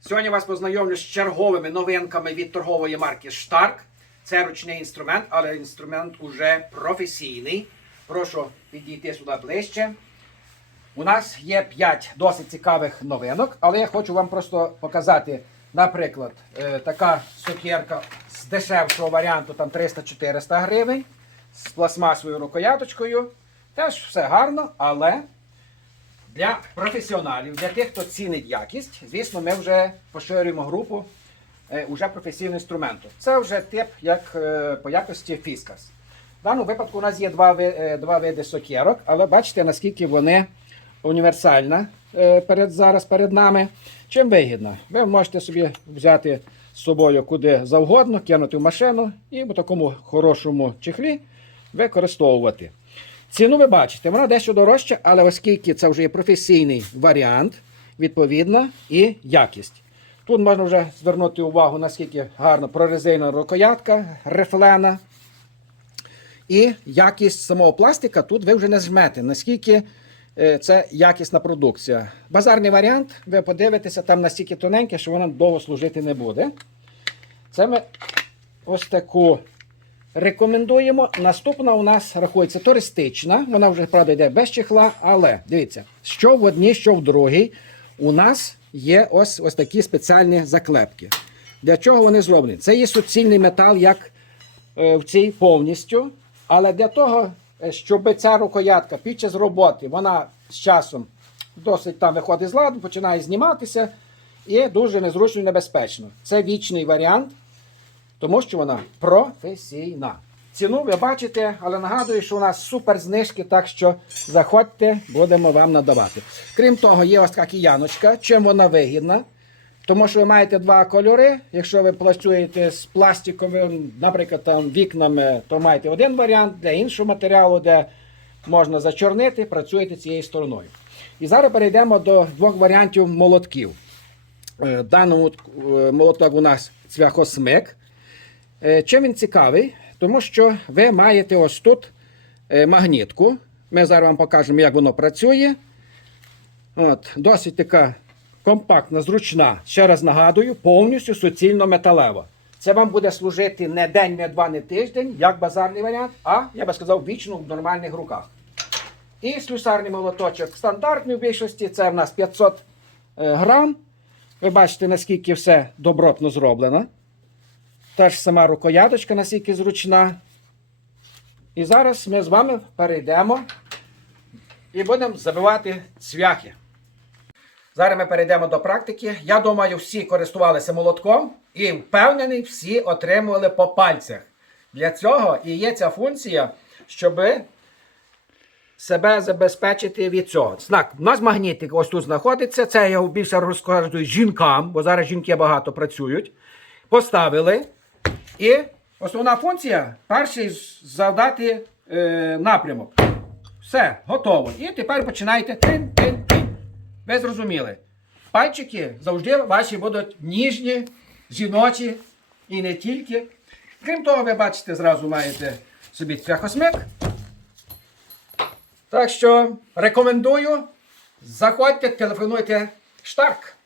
Сьогодні вас познайомлю з черговими новинками від торгової марки Штарк. Це ручний інструмент, але інструмент уже професійний. Прошу підійти сюди ближче. У нас є 5 досить цікавих новинок, але я хочу вам просто показати, наприклад, е, така сокірка з дешевшого варіанту, там 300-400 гривень, з пластмасовою рукояточкою. Теж все гарно, але для професіоналів, для тих, хто цінить якість, звісно, ми вже поширюємо групу е, уже професійного інструменту. Це вже тип як е, по якості фіскас. В даному випадку у нас є два, е, два види сокірок, але бачите, наскільки вони універсальна перед, зараз перед нами. Чим вигідно? Ви можете собі взяти з собою куди завгодно, кинути в машину і в такому хорошому чехлі використовувати. Ціну ви бачите, вона дещо дорожча, але оскільки це вже є професійний варіант, відповідно, і якість. Тут можна вже звернути увагу, наскільки гарно прорезинена рукоятка, рифлена. І якість самого пластика тут ви вже не зжмете, наскільки е, це якісна продукція. Базарний варіант, ви подивитеся, там настільки тоненьке, що воно довго служити не буде. Це ми ось таку рекомендуємо. Наступна у нас рахується туристична. Вона вже, правда, йде без чехла, але дивіться, що в одній, що в другій, у нас є ось, ось такі спеціальні заклепки. Для чого вони зроблені? Це є суцільний метал, як е, в цій повністю. Але для того, е, щоб ця рукоятка під час роботи, вона з часом досить там виходить з ладу, починає зніматися і дуже незручно і небезпечно. Це вічний варіант, тому що вона професійна. Ціну ви бачите, але нагадую, що у нас супер знижки, так що заходьте, будемо вам надавати. Крім того, є ось така кияночка. Чим вона вигідна? Тому що ви маєте два кольори. Якщо ви працюєте з пластиковим, наприклад, там вікнами, то маєте один варіант для іншого матеріалу, де можна зачорнити, працюєте цією стороною. І зараз перейдемо до двох варіантів молотків. Е, даному е, молоток у нас цвяхосмик. Е, Чим він цікавий? Тому що ви маєте ось тут е, магнітку. Ми зараз вам покажемо, як воно працює. От, досить така компактна, зручна. Ще раз нагадую, повністю суцільно металева. Це вам буде служити не день, не два, не тиждень, як базарний варіант, а я би сказав, вічно в нормальних руках. І слюсарний молоточок стандартний в більшості, це в нас 500 е, грам. Ви бачите, наскільки все добротно зроблено. Та ж сама рукояточка, наскільки зручна. І зараз ми з вами перейдемо і будемо забивати цвяхи. Зараз ми перейдемо до практики. Я думаю, всі користувалися молотком і впевнений, всі отримували по пальцях. Для цього і є ця функція, щоб себе забезпечити від цього. Знак, у нас магнітик ось тут знаходиться. Це я більше розказую жінкам, бо зараз жінки багато працюють. Поставили. І основна функція перший завдати е, напрямок. Все, готово. І тепер починаєте тин-тин-тин. Ви зрозуміли. Пальчики завжди ваші будуть ніжні, жіночі і не тільки. Крім того, ви бачите, зразу маєте собі цвяхосмик. Так що рекомендую. Заходьте, телефонуйте Штарк.